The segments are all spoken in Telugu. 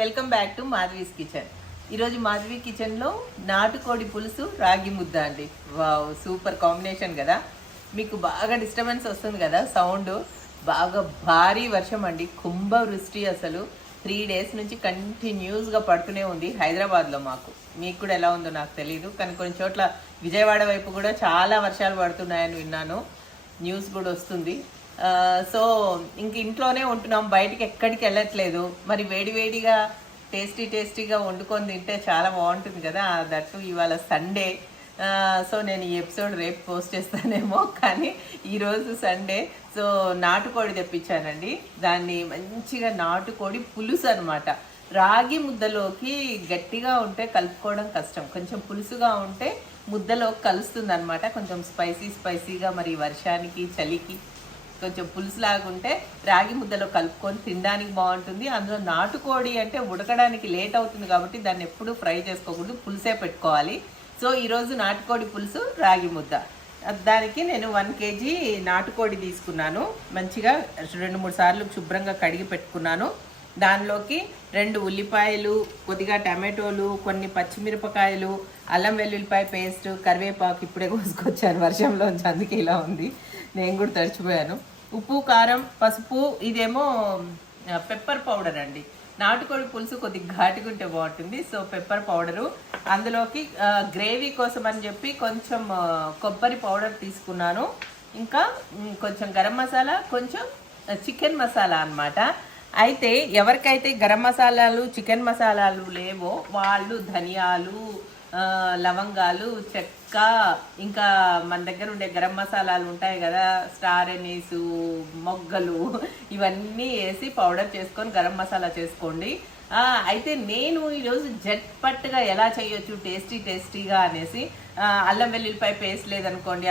Welcome back to Madhavi's kitchen. ఈరోజు మాధవి కిచెన్లో నాటుకోడి పులుసు రాగి ముద్ద అండి. వావ్, సూపర్ కాంబినేషన్ కదా. మీకు బాగా డిస్టర్బెన్స్ వస్తుంది కదా, సౌండ్. బాగా భారీ వర్షం అండి, కుంభవృష్టి. అసలు 3 days నుంచి కంటిన్యూస్గా పడుతూనే ఉంది హైదరాబాద్లో. మాకు మీకు కూడా ఎలా ఉందో నాకు తెలియదు, కానీ కొన్ని చోట్ల విజయవాడ వైపు కూడా చాలా వర్షాలు పడుతున్నాయని విన్నాను, న్యూస్ కూడా వస్తుంది. సో ఇంక ఇంట్లోనే ఉంటున్నాం, బయటికి ఎక్కడికి వెళ్ళట్లేదు. మరి వేడివేడిగా టేస్టీగా వండుకొని తింటే చాలా బాగుంటుంది కదా. దట్టు ఇవాళ సండే. సో నేను ఈ ఎపిసోడ్ రేపు పోస్ట్ చేస్తానేమో, కానీ ఈరోజు సండే. సో నాటుకోడి తెప్పించానండి. దాన్ని మంచిగా నాటుకోడి పులుసు అనమాట. రాగి ముద్దలోకి గట్టిగా ఉంటే కలుపుకోవడం కష్టం, కొంచెం పులుసుగా ఉంటే ముద్దలోకి కలుస్తుంది అనమాట. కొంచెం స్పైసీగా, మరి వర్షానికి చలికి కొంచెం పులుసులాగా ఉంటే రాగి ముద్దలో కలుపుకొని తినడానికి బాగుంటుంది. అందులో నాటుకోడి అంటే ఉడకడానికి లేట్ అవుతుంది కాబట్టి దాన్ని ఎప్పుడు ఫ్రై చేసుకోకూడదు, పులుసే పెట్టుకోవాలి. సో ఈరోజు నాటుకోడి పులుసు రాగి ముద్ద. దానికి నేను 1 kg నాటుకోడి తీసుకున్నాను. మంచిగా 2-3 సార్లు శుభ్రంగా కడిగి పెట్టుకున్నాను. దానిలోకి 2 ఉల్లిపాయలు, కొద్దిగా టమాటోలు, కొన్ని పచ్చిమిరపకాయలు, అల్లం వెల్లుల్లిపాయ పేస్ట్, కరివేపాకు ఇప్పుడే కోసుకొచ్చాను వర్షంలోంచి, అందుకే ఇలా ఉంది, నేను కూడా తడిచిపోయాను. ఉప్పు, కారం, పసుపు. ఇదేమో పెప్పర్ పౌడర్ అండి. నాటుకోడి పులుసు కొద్దిగా ఘాటుగా ఉంటే బాగుంటుంది, సో పెప్పర్ పౌడరు. అందులోకి గ్రేవీ కోసం అని చెప్పి కొంచెం కొబ్బరి పౌడర్ తీసుకున్నాను. ఇంకా కొంచెం గరం మసాలా, కొంచెం చికెన్ మసాలా అన్నమాట. అయితే ఎవరికైతే గరం మసాలాలు, చికెన్ మసాలాలు లేవో వాళ్ళు ధనియాలు, లవంగాలు, చెక్క, ఇంకా మన దగ్గర ఉండే గరం మసాలాలు ఉంటాయి కదా, స్టార్ ఎనీసు, మొగ్గలు, ఇవన్నీ వేసి పౌడర్ చేసుకొని గరం మసాలా చేసుకోండి. అయితే నేను ఈరోజు జట్పట్టుగా ఎలా చేయొచ్చు టేస్టీగా అనేసి, అల్లం వెల్లుల్లిపాయ పేస్ట్ లేదనుకోండి,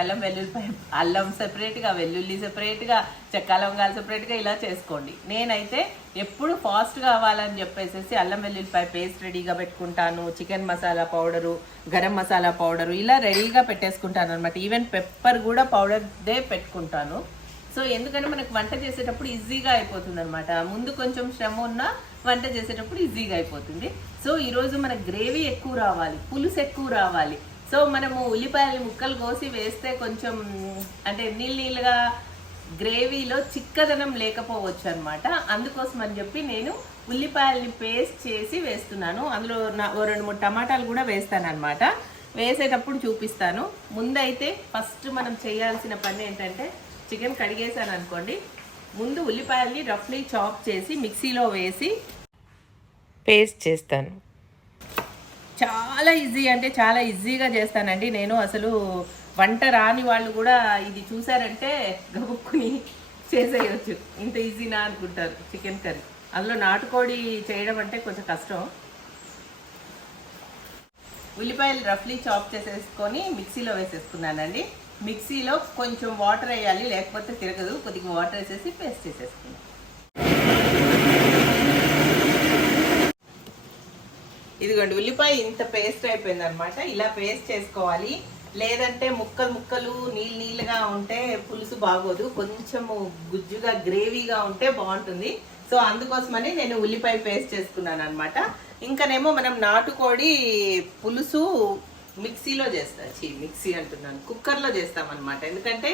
అల్లం సెపరేట్గా, వెల్లుల్లి సెపరేట్గా, చెక్క లవంగాలు సెపరేట్గా ఇలా చేసుకోండి. నేనైతే ఎప్పుడు ఫాస్ట్ కావాలని చెప్పేసి అల్లం వెల్లుల్లిపాయ పేస్ట్ రెడీగా పెట్టుకుంటాను, chicken masala powder, garam masala powder ఇలా రెడీగా పెట్టేసుకుంటాను అనమాట. ఈవెన్ పెప్పర్ కూడా పౌడర్దే పెట్టుకుంటాను. సో ఎందుకంటే మనకు వంట చేసేటప్పుడు ఈజీగా అయిపోతుంది అనమాట. ముందు కొంచెం శ్రమ ఉన్నా వంట చేసేటప్పుడు ఈజీగా అయిపోతుంది. సో ఈరోజు మనకు గ్రేవీ ఎక్కువ రావాలి, పులుసు ఎక్కువ రావాలి. సో మనము ఉల్లిపాయలు ముక్కలు కోసి వేస్తే కొంచెం అంటే నీళ్ళగా గ్రేవీలో చిక్కదనం లేకపోవచ్చు అనమాట. అందుకోసం అని చెప్పి నేను ఉల్లిపాయలని పేస్ట్ చేసి వేస్తున్నాను. అందులో 2-3 టమాటాలు కూడా వేస్తాను అనమాట. వేసేటప్పుడు చూపిస్తాను. ముందైతే ఫస్ట్ మనం చేయాల్సిన పని ఏంటంటే, చికెన్ కడిగేసాను అనుకోండి, ముందు ఉల్లిపాయల్ని రఫ్లీ చాప్ చేసి మిక్సీలో వేసి పేస్ట్ చేస్తాను. చాలా ఈజీ అంటే చాలా ఈజీగా చేస్తానండి నేను. అసలు వంట రాని వాళ్ళు కూడా ఇది చూసారంటే గబుక్కుని చేసేయచ్చు. ఇంత ఈజీనా అనుకుంటారు చికెన్ కర్రీ. అందులో నాటుకోడి చేయడం అంటే కొంచెం కష్టం. ఉల్లిపాయలు రఫ్లీ చాప్ చేసేసుకొని మిక్సీలో వేసేసుకున్నానండి. మిక్సీలో కొంచెం వాటర్ వేయాలి, లేకపోతే తిరగదు. కొద్దిగా వాటర్ వేసేసి పేస్ట్ చేసేసుకున్నాం. ఇదిగోండి, ఉల్లిపాయ ఇంత పేస్ట్ అయిపోయింది అనమాట. ఇలా పేస్ట్ చేసుకోవాలి, లేదంటే ముక్కలు నీళ్ళుగా ఉంటే పులుసు బాగోదు. కొంచెము గుజ్జుగా గ్రేవీగా ఉంటే బాగుంటుంది. సో అందుకోసమని నేను ఉల్లిపాయ పేస్ట్ చేసుకున్నాను అనమాట. ఇంకానేమో మనం నాటుకోడి పులుసు మిక్సీలో మిక్సీ అంటున్నాను, కుక్కర్లో చేస్తామన్నమాట. ఎందుకంటే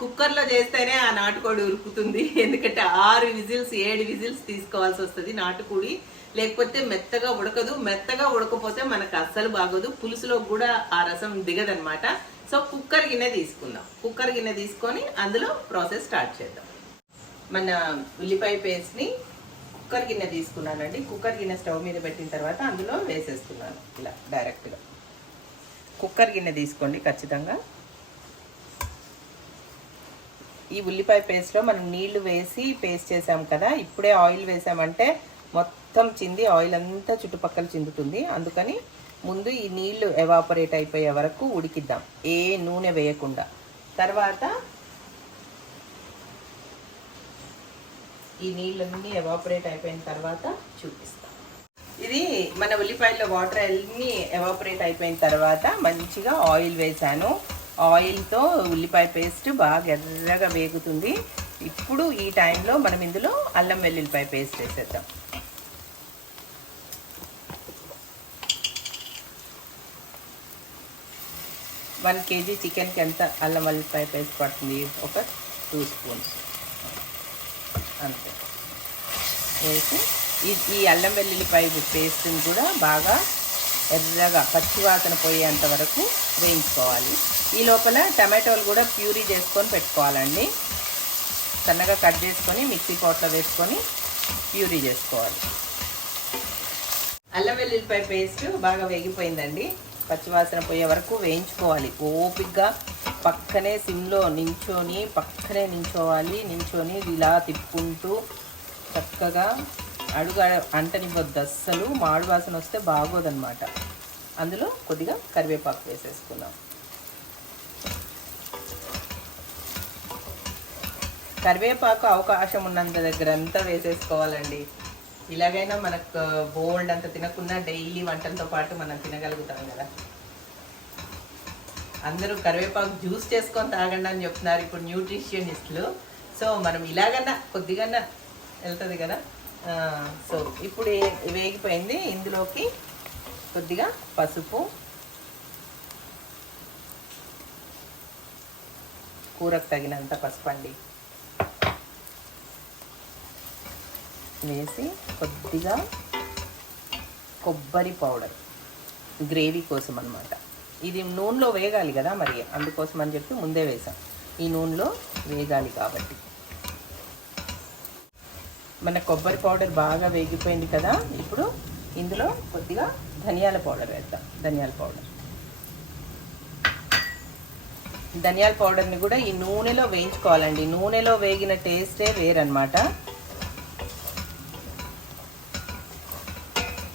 కుక్కర్లో చేస్తేనే ఆ నాటుకోడి ఉరుకుతుంది. ఎందుకంటే 6 విజిల్స్ 7 విజిల్స్ తీసుకోవాల్సి వస్తుంది నాటుకోడి, లేకపోతే మెత్తగా ఉడకదు. మెత్తగా ఉడకపోతే మనకు అస్సలు బాగోదు, పులుసులో కూడా ఆ రసం దిగదనమాట. సో కుక్కర్ గిన్నె తీసుకుందాం. కుక్కర్ గిన్నె తీసుకొని అందులో ప్రాసెస్ స్టార్ట్ చేద్దాం. మన ఉల్లిపాయ పేస్ట్ని కుక్కర్ గిన్నె తీసుకున్నానండి. కుక్కర్ గిన్నె స్టవ్ మీద పెట్టిన తర్వాత అందులో వేసేస్తున్నాను. ఇలా డైరెక్ట్గా కుక్కర్ గిన్నె తీసుకోండి ఖచ్చితంగా. ఈ ఉల్లిపాయ పేస్ట్లో మనం నీళ్లు వేసి పేస్ట్ చేసాం కదా, ఇప్పుడే ఆయిల్ వేసామంటే మొత్తం చింది ఆయిల్ అంతా చుట్టుపక్కల చిందుతుంది. అందుకని ముందు ఈ నీళ్లు ఎవాపరేట్ అయిపోయే వరకు ఉడికిద్దాం, ఏ నూనె వేయకుండా. తర్వాత ఈ నీళ్ళన్నీ ఎవాపరేట్ అయిపోయిన తర్వాత చూపిస్తాం. ఇది మన ఉల్లిపాయల్లో వాటర్ అన్నీ ఎవాపరేట్ అయిపోయిన తర్వాత మంచిగా ఆయిల్ వేసాను. ఆయిల్తో ఉల్లిపాయ పేస్ట్ బాగా ఎర్రగా వేగుతుంది. ఇప్పుడు ఈ టైంలో మనం ఇందులో అల్లం వెల్లుల్లిపాయ పేస్ట్ వేసేద్దాం. 1 kg చికెన్కి ఎంత అల్లం వెల్లుల్లిపాయ పేస్ట్ పడుతుంది? ఒక 2 స్పూన్స్ అంతే వేసి ఈ అల్లం వెల్లుల్లిపాయ పేస్ట్ని కూడా బాగా ఎర్రగా పచ్చివాసన పోయేంత వరకు వేయించుకోవాలి. ఈ లోపల టమాటోలు కూడా ప్యూరీ చేసుకొని పెట్టుకోవాలండి. సన్నగా కట్ చేసుకొని మిక్సీ పాట్లో వేసుకొని ప్యూరీ చేసుకోవాలి. అల్లం వెల్లుల్లిపాయ పేస్ట్ బాగా వేగిపోయిందండి. పచ్చివాసన పోయే వరకు వేయించుకోవాలి. ఓపికగా పక్కనే సిమ్లో పక్కనే నించోని ఇలా తిప్పుకుంటూ చక్కగా అడుగు అంటనివ్వద్దు అస్సలు. మాడు వాసన వస్తే బాగోదన్నమాట. అందులో కొద్దిగా కరివేపాకు వేసేసుకుందాం. కరివేపాకు అవకాశం ఉన్నంత దగ్గర అంతా వేసేసుకోవాలండి. ఇలాగైనా మనకు బోల్డ్ అంత తినకుండా డైలీ వంటలతో పాటు మనం తినగలుగుతాం కదా. అందరూ కరివేపాకు జ్యూస్ చేసుకొని తాగండి అని చెప్తున్నారు ఇప్పుడు న్యూట్రిషనిస్టులు. సో మనం ఇలాగన్నా కొద్దిగా వెళ్తుంది కదా. సో ఇప్పుడు వేగిపోయింది. ఇందులోకి కొద్దిగా పసుపు, కూరకు తగినంత పసుపు అండి వేసి, కొద్దిగా కొబ్బరి పౌడర్ గ్రేవీ కోసం అన్నమాట. ఇది నూనెలో వేగాలి కదా, మరి అందుకోసం అని చెప్పి ముందే వేసాం. ఈ నూనెలో వేగాలి కాబట్టి. మన కొబ్బరి పౌడర్ బాగా వేగిపోయింది కదా. ఇప్పుడు ఇందులో కొద్దిగా ధనియాల పౌడర్ వేద్దాం. ధనియాల పౌడర్ని కూడా ఈ నూనెలో వేయించుకోవాలండి. నూనెలో వేగిన టేస్టే వేరనమాట.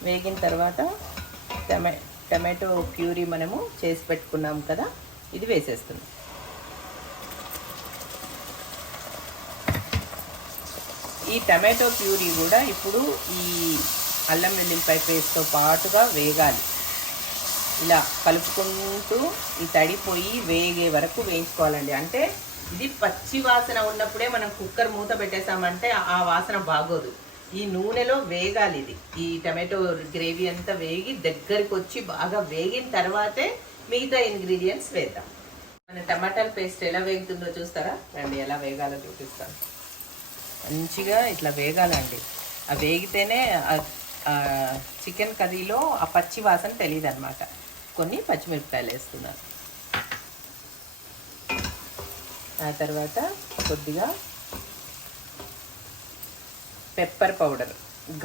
వేగిన తర్వాత టమాటో ప్యూరీ మనము చేసి పెట్టుకున్నాం కదా, ఇది వేసేస్తున్నాం. ఈ టమాటో ప్యూరీ కూడా ఇప్పుడు ఈ అల్లం వెల్లుల్లిపాయ పేస్ట్తో పాటుగా వేగాలి. ఇలా కలుపుకుంటూ ఈ తడిపోయి వేగే వరకు వేయించుకోవాలండి. అంటే ఇది పచ్చి వాసన ఉన్నప్పుడే మనం కుక్కర్ మూత పెట్టేసామంటే ఆ వాసన బాగోదు. ఈ నూనెలో వేగాలి. ఇది ఈ టమాటో గ్రేవీ అంతా వేగి దగ్గరికి వచ్చి బాగా వేగిన తర్వాతే మిగతా ఇంగ్రీడియంట్స్ వేద్దాం. మన టమాటాల పేస్ట్ ఎలా వేగుతుందో చూస్తారా? రండి, ఎలా వేగాలో చూపిస్తాను. మంచిగా ఇట్లా వేగాలండి. ఆ వేగితేనే చికెన్ కర్రీలో ఆ పచ్చి వాసన తెలియదు అనమాట. కొన్ని పచ్చిమిరపకాయలు వేస్తున్నాను. ఆ తర్వాత కొద్దిగా పెప్పర్ పౌడర్.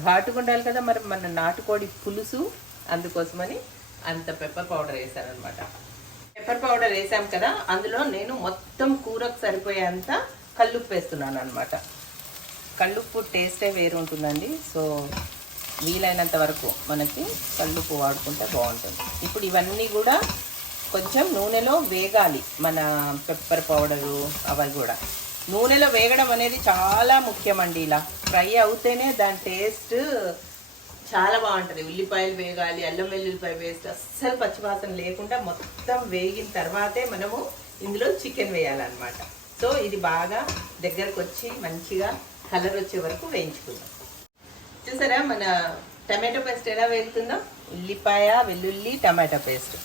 ఘాటుగా ఉండాలి కదా మరి మన నాటుకోడి పులుసు, అందుకోసమని అంత పెప్పర్ పౌడర్ వేసాను అనమాట. పెప్పర్ పౌడర్ వేసాం కదా, అందులో నేను మొత్తం కూరకు సరిపోయేంత కల్లుప్పు వేస్తున్నాను అనమాట. కల్లుప్పు టేస్టే వేరు ఉంటుందండి. సో వీలైనంత వరకు మనకి కల్లుప్పు వాడుకుంటే బాగుంటుంది. ఇప్పుడు ఇవన్నీ కూడా కొంచెం నూనెలో వేగాలి. మన పెప్పర్ పౌడరు అవి కూడా నూనెలో వేగడం అనేది చాలా ముఖ్యమండి. ఇలా ఫ్రై అవుతేనే దాని టేస్ట్ చాలా బాగుంటుంది. ఉల్లిపాయలు వేగాలి, అల్లం వెల్లుల్లిపాయ పేస్ట్ అస్సలు పచ్చివాసన లేకుండా మొత్తం వేగిన తర్వాతే మనము ఇందులో చికెన్ వేయాలన్నమాట. సో ఇది బాగా దగ్గరకు వచ్చి మంచిగా కలర్ వచ్చే వరకు వేయించుకుందాం. చూసారా మన టమాటో పేస్ట్ ఎలా వేగుతుందో? ఉల్లిపాయ, వెల్లుల్లి, టమాటో పేస్ట్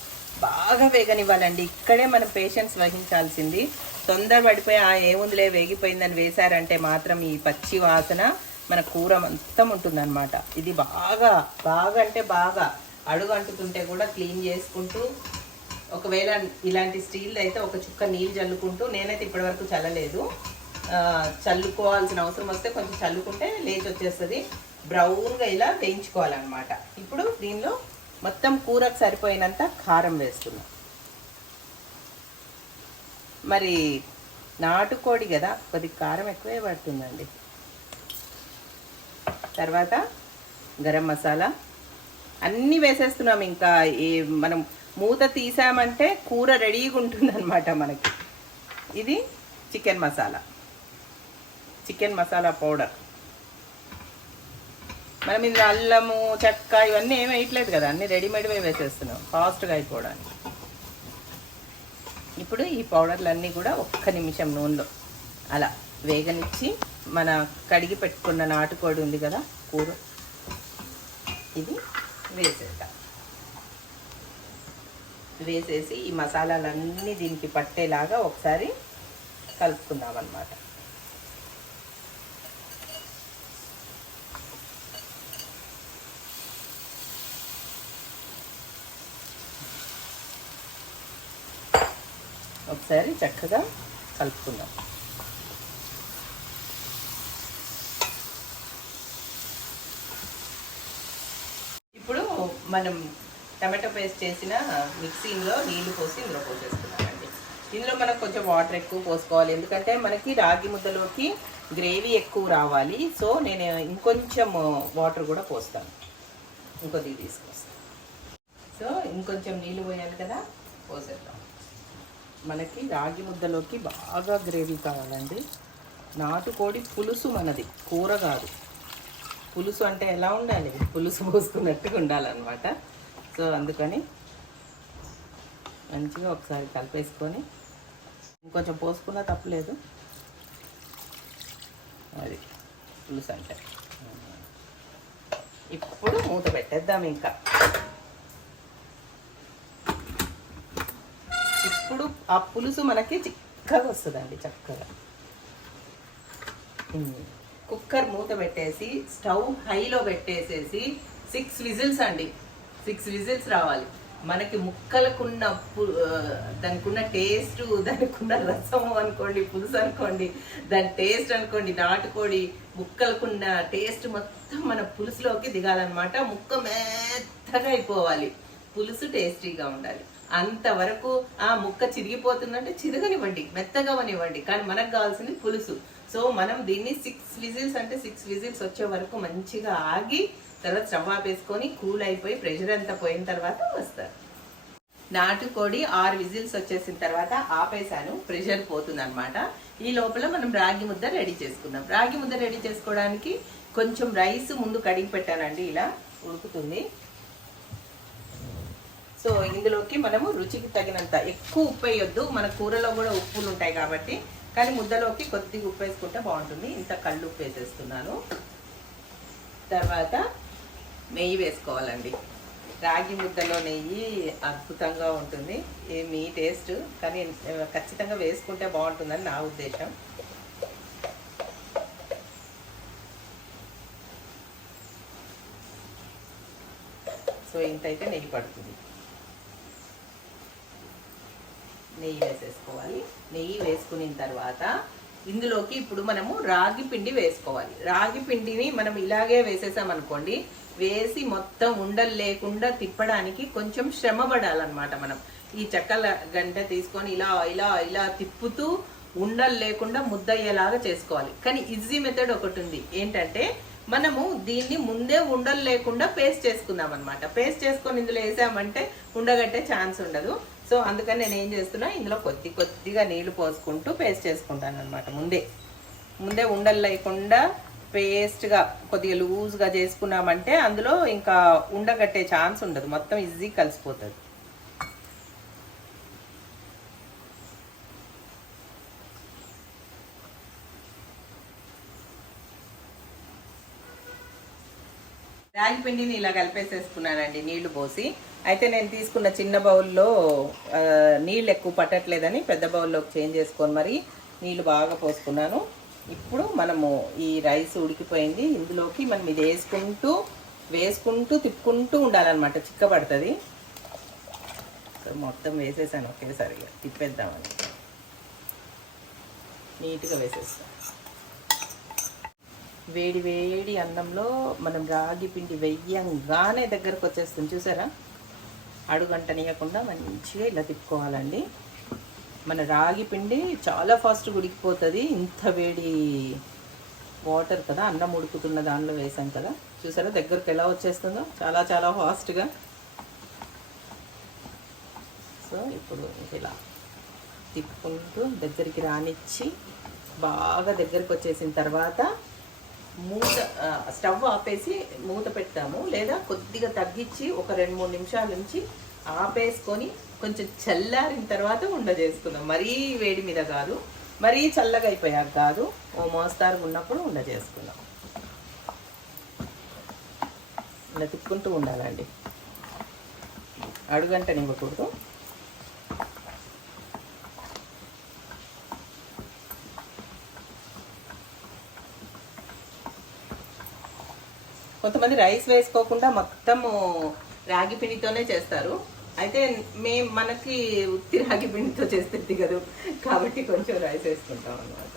బాగా వేగనివ్వాలండి. ఇక్కడే మనం పేషెన్స్ వహించాల్సింది. తొందర పడిపోయి ఏముందిలే వేగిపోయిందని వేశారంటే మాత్రం ఈ పచ్చి వాసన మన కూర మొత్తం ఉంటుందన్నమాట. ఇది బాగా అంటే బాగా అడుగు అంటుతుంటే కూడా క్లీన్ చేసుకుంటూ, ఒకవేళ ఇలాంటి స్టీల్ అయితే ఒక చుక్క నీళ్ళు చల్లుకుంటూ, నేనైతే ఇప్పటివరకు చల్లలేదు, చల్లుకోవాల్సిన అవసరం వస్తే కొంచెం చల్లుకుంటే లేచి వచ్చేస్తుంది. బ్రౌన్గా ఇలా వేయించుకోవాలన్నమాట. ఇప్పుడు దీనిలో మొత్తం కూరకు సరిపోయినంత కారం వేస్తున్నాం. మరి నాటుకోడి కదా, కొద్దిగా కారం ఎక్కువే పడుతుందండి. తర్వాత గరం మసాలా అన్నీ వేసేస్తున్నాం. ఇంకా మనం మూత తీసామంటే కూర రెడీగా ఉంటుందన్నమాట మనకి. ఇది చికెన్ మసాలా పౌడర్. మనం ఇందులో అల్లము, చెక్క ఇవన్నీ ఏమి వేయట్లేదు కదా, అన్నీ రెడీమేడ్వే వేసేస్తున్నాం ఫాస్ట్గా అయిపోవడానికి. ఇప్పుడు ఈ పౌడర్లన్నీ కూడా ఒక్క నిమిషం నూనెలో అలా వేగనిచ్చి, మన కడిగి పెట్టుకున్న నాటుకోడి ఉంది కదా కూర, ఇది వేసేద్దాం. వేసేసి ఈ మసాలాలన్నీ దీనికి పట్టేలాగా ఒకసారి కలుపుకుందాం అన్నమాట. ఒకసారి చక్కగా కలుపుకుందాం. ఇప్పుడు మనం టమాటో పేస్ట్ చేసిన మిక్సీలో నీళ్లు పోసి ఇందులో పోసేసుకున్నామండి. ఇందులో మనకు కొంచెం వాటర్ ఎక్కువ పోసుకోవాలి, ఎందుకంటే మనకి రాగి ముద్దలోకి గ్రేవీ ఎక్కువ రావాలి. సో నేను ఇంకొంచెం వాటర్ కూడా పోస్తాను, ఇంకొద్దిగా తీసుకొస్తాను. సో ఇంకొంచెం నీళ్ళు పోయాలి కదా, పోసేద్దాం. మనకి రాగి ముద్దలోకి బాగా గ్రేవీ కావాలండి. నాటుకోడి పులుసు మనది, కూర కాదు. పులుసు అంటే ఎలా ఉండాలి, పులుసు పోసుకున్నట్టుగా ఉండాలన్నమాట. సో అందుకని మంచిగా ఒకసారి కలిపేసుకొని ఇంకొంచెం పోసుకున్నా తప్పలేదు. అది పులుసు అంటే. ఇప్పుడు మూత పెట్టేద్దాం. ఇంకా ఇప్పుడు ఆ పులుసు మనకి చిక్కగా వస్తుందండి, చక్కగా. కుక్కర్ మూత పెట్టేసి స్టవ్ హైలో పెట్టేసేసి 6 విజిల్స్ అండి, 6 విజిల్స్ రావాలి. మనకి ముక్కలకున్న దానికి ఉన్న టేస్ట్, దానికి ఉన్న రసము అనుకోండి, పులుసు అనుకోండి, దాని టేస్ట్ అనుకోండి, నాటుకోడి ముక్కలకున్న టేస్ట్ మొత్తం మన పులుసులోకి దిగాలన్నమాట. ముక్క మెత్తగా అయిపోవాలి, పులుసు టేస్టీగా ఉండాలి. అంతవరకు ఆ ముక్క చిరిగిపోతుందంటే చిరగనివ్వండి, మెత్తగా అవనివ్వండి, కానీ మనకు కావాల్సింది పులుసు. సో మనం దీన్ని 6 విజిల్స్ అంటే 6 విజిల్స్ వచ్చే వరకు మంచిగా ఆగి తర్వాత స్టవ్ ఆపేసుకొని కూల్ అయిపోయి ప్రెషర్ అంతా పోయిన తర్వాత వస్తారు. నాటుకోడి 6 విజిల్స్ వచ్చేసిన తర్వాత ఆపేసాను, ప్రెషర్ పోతుంది అనమాట. ఈ లోపల మనం రాగి ముద్ద రెడీ చేసుకుందాం. రాగి ముద్ద రెడీ చేసుకోవడానికి కొంచెం రైస్ ముందు కడిగి పెట్టానండి, ఇలా ఉడుకుతుంది. సో ఇందులోకి మనము రుచికి తగినంత, ఎక్కువ ఉప్పు వేయొద్దు, మన కూరలో కూడా ఉప్పులు ఉంటాయి కాబట్టి, కానీ ముద్దలోకి కొద్దిగా ఉప్పు వేసుకుంటే బాగుంటుంది. ఇంత కళ్ళు ఉప్పు వేసేస్తున్నాను. తర్వాత నెయ్యి వేసుకోవాలండి. రాగి ముద్దలో నెయ్యి అద్భుతంగా ఉంటుంది, మీ టేస్ట్, కానీ ఖచ్చితంగా వేసుకుంటే బాగుంటుందని నా ఉద్దేశం. సో ఇంతైతే నెయ్యి పడుతుంది. నెయ్యి వేసేసుకోవాలి. నెయ్యి వేసుకున్న తర్వాత ఇందులోకి ఇప్పుడు మనము రాగి పిండి వేసుకోవాలి. రాగి పిండిని మనం ఇలాగే వేసేసామనుకోండి, వేసి మొత్తం ఉండలు లేకుండా తిప్పడానికి కొంచెం శ్రమ పడాలన్నమాట. మనం ఈ చెక్కల గంట తీసుకొని ఇలా ఇలా ఇలా తిప్పుతూ ఉండలు లేకుండా ముద్దయ్యేలాగా చేసుకోవాలి. కానీ ఈజీ మెథడ్ ఒకటి ఉంది, ఏంటంటే మనము దీన్ని ముందే ఉండలు లేకుండా పేస్ట్ చేసుకుందాం అనమాట. పేస్ట్ చేసుకొని ఇందులో వేసామంటే ఉండగట్టే ఛాన్స్ ఉండదు. సో అందుకని నేను ఏం చేస్తున్నా, ఇందులో కొద్దిగా నీళ్లు పోసుకుంటూ పేస్ట్ చేసుకుంటాను అనమాట. ముందే ఉండలు లేకుండా పేస్ట్గా కొద్దిగా లూజ్గా చేసుకున్నామంటే అందులో ఇంకా ఉండగట్టే ఛాన్స్ ఉండదు, మొత్తం ఈజీ కలిసిపోతుంది. రాగి పిండిని ఇలా కలిపేసేసుకున్నానండి నీళ్లు పోసి. అయితే నేను తీసుకున్న చిన్న బౌల్లో నీళ్ళు ఎక్కువ పట్టట్లేదని పెద్ద బౌల్లోకి చేంజ్ చేసుకొని మరి నీళ్ళు బాగా పోసుకున్నాను. ఇప్పుడు మనము ఈ రైస్ ఉడికిపోయింది, ఇందులోకి మనం ఇది వేసుకుంటూ తిప్పుకుంటూ ఉండాలన్నమాట, చిక్కబడుతుంది. మొత్తం వేసేసాను ఒకేసారిగా, తిప్పేద్దామని నీట్గా వేసేస్తాం. వేడి వేడి అన్నంలో మనం రాగి పిండి వెయ్యంగానే దగ్గరకు వచ్చేస్తుంది, చూసారా? అడుగంటనీయకుండా మంచిగా ఇలా తిప్పుకోవాలండి. మన రాగి పిండి చాలా ఫాస్ట్గా ఉడికిపోతుంది, ఇంత వేడి వాటర్ కదా, అన్నం ఉడుకుతున్న దానిలో వేసాం కదా, చూసారా దగ్గరకు ఎలా వచ్చేస్తుందో, చాలా చాలా ఫాస్ట్గా. సో ఇప్పుడు ఇలా తిప్పుకుంటూ దగ్గరికి రానిచ్చి బాగా దగ్గరికి వచ్చేసిన తర్వాత స్టవ్ ఆపేసి మూత పెడతాము, లేదా కొద్దిగా తగ్గించి ఒక 2-3 నిమిషాల నుంచి ఆపేసుకొని కొంచెం చల్లారిన తర్వాత ఉండ చేసుకుందాం. మరీ వేడి మీద కాదు, మరీ చల్లగా అయిపోయాక కాదు, ఓ మోస్తారుగా ఉన్నప్పుడు ఉండ చేసుకుందాం. ఇలా తిప్పుకుంటూ ఉండాలండి, అడుగంటనివ్వకూడదు. కొంతమంది రైస్ వేసుకోకుండా మొత్తము రాగి పిండితోనే చేస్తారు. అయితే మనకి ఉత్తి రాగి పిండితో చేస్తే దిగదు కాబట్టి కొంచెం రైస్ వేసుకుంటాం అన్నమాట.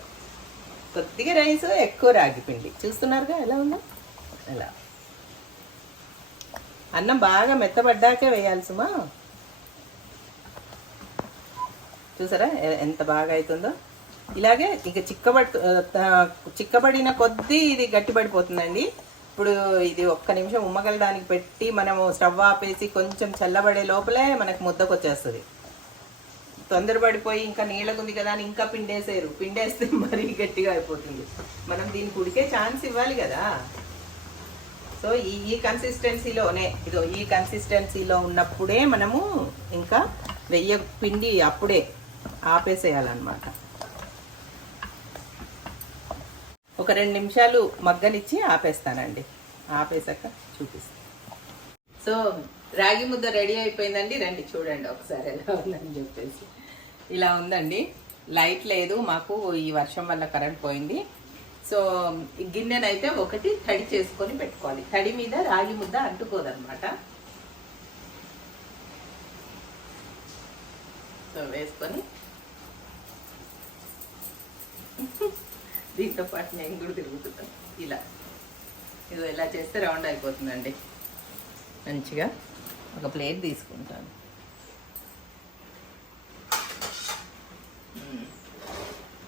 కొద్దిగా రైస్, ఎక్కువ రాగి పిండి. చూస్తున్నారుగా ఎలా ఉందో. అలా అన్నం బాగా మెత్తబడ్డాకే వేయాలి సుమా. చూసారా ఎంత బాగా అవుతుందో. ఇలాగే ఇక చిక్కబడిన కొద్దీ ఇది గట్టిపడిపోతుందండి. ఇప్పుడు ఇది ఒక్క నిమిషం ఉమ్మగలడానికి పెట్టి మనము స్టవ్ ఆపేసి కొంచెం చల్లబడే లోపలే మనకు ముద్దకు వచ్చేస్తుంది. తొందరపడిపోయి ఇంకా నీళ్ళకుంది కదా అని ఇంకా పిండేసేరు. పిండేస్తే మరీ గట్టిగా అయిపోతుంది. మనం దీనికి ఉడికే ఛాన్స్ ఇవ్వాలి కదా. సో ఈ కన్సిస్టెన్సీలోనే ఈ కన్సిస్టెన్సీలో ఉన్నప్పుడే మనము ఇంకా పిండి అప్పుడే ఆపేసేయాలన్నమాట. ఒక 2 నిమిషాలు మగ్గనిచ్చి ఆపేస్తానండి. ఆపేసాక చూపిస్తాను. సో రాగి ముద్ద రెడీ అయిపోయిందండి. రండి చూడండి ఒకసారి ఎలా ఉందని చెప్పేసి. ఇలా ఉందండి. లైట్ లేదు మాకు, ఈ వర్షం వల్ల కరెంట్ పోయింది. సో గిన్నెనైతే ఒకటి తడి చేసుకొని పెట్టుకోవాలి. తడి మీద రాగి ముద్ద అంటుకోదన్నమాట. సో వేసుకొని దీంతో పాటు నేను కూడా తిరుగుతున్నాను. ఇది ఎలా చేస్తే రౌండ్ అయిపోతుందండి. మంచిగా ఒక ప్లేట్ తీసుకుంటాను.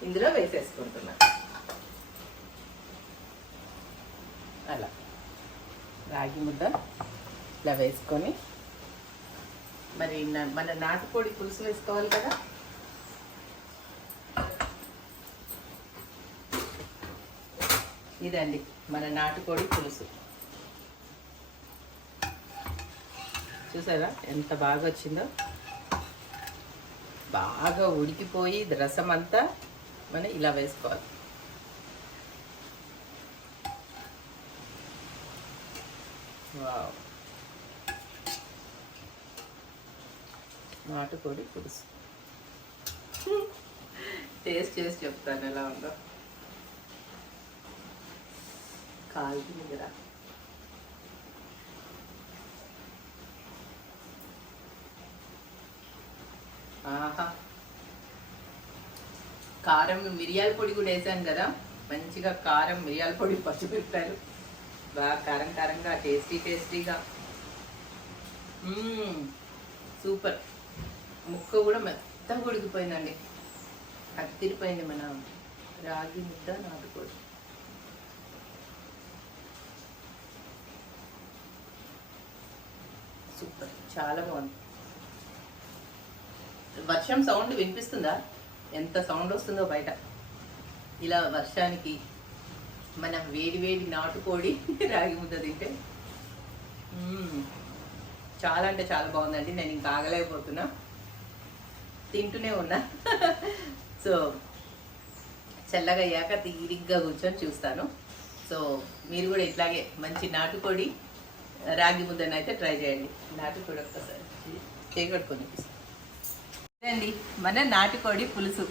ఇందులో వేసేసుకుంటున్నాను. అలా రాగి ముద్ద ఇలా వేసుకొని, మరి మన నాటుకోడి పులుసు వేసుకోవాలి కదా. ఇదండి మన నాటుకోడి పులుసు. చూసారా ఎంత బాగా వచ్చిందో. బాగా ఉడికిపోయి రసం అంతా మనం ఇలా వేసుకోవాలి. వావ్, నాటుకోడి పులుసు. టేస్ట్ చేసి చెప్తాను ఎలా ఉందో. కాల్చి దగ్గర ఆహా, కారం మిరియాల పొడి కూడా వేసాను కదా. మంచిగా కారం, మిరియాల పొడి, పచ్చిమిరపకాయలు బాగా కారం కారంగా టేస్టీగా. సూపర్. ముక్క కూడా మెత్తగా ఉడికిపోయిందండి. అత్తిరిపోయింది మన రాగి ముద్ద నాటుకోడి. సూపర్, చాలా బాగుంది. వర్షం సౌండ్ వినిపిస్తుందా? ఎంత సౌండ్ వస్తుందో బయట. ఇలా వర్షానికి మనం వేడి నాటుకోడి రాగి ముద్ద తింటే చాలా అంటే చాలా బాగుందండి. నేను ఇంకా ఆగలేకపోతున్నా, తింటూనే ఉన్నా. సో చల్లగా అయ్యాక తీరిగ్గా కూర్చొని చూస్తాను. సో మీరు కూడా ఇట్లాగే మంచి నాటుకోడి రాగి ముద్దను అయితే ట్రై చేయండి. నాటుకోడి ఒక్కసారి చేయగొట్టుకొని ఇదండి మన నాటుకోడి పులుసు.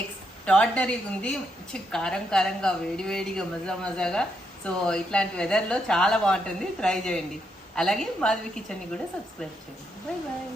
ఎక్స్ట్రాడినరీగా ఉంది. మంచి కారంగా వేడిగా మజాగా. సో ఇట్లాంటి వెదర్లో చాలా బాగుంటుంది. ట్రై చేయండి. అలాగే మాధవి కిచెన్ని కూడా సబ్స్క్రైబ్ చేయండి. బాయ్.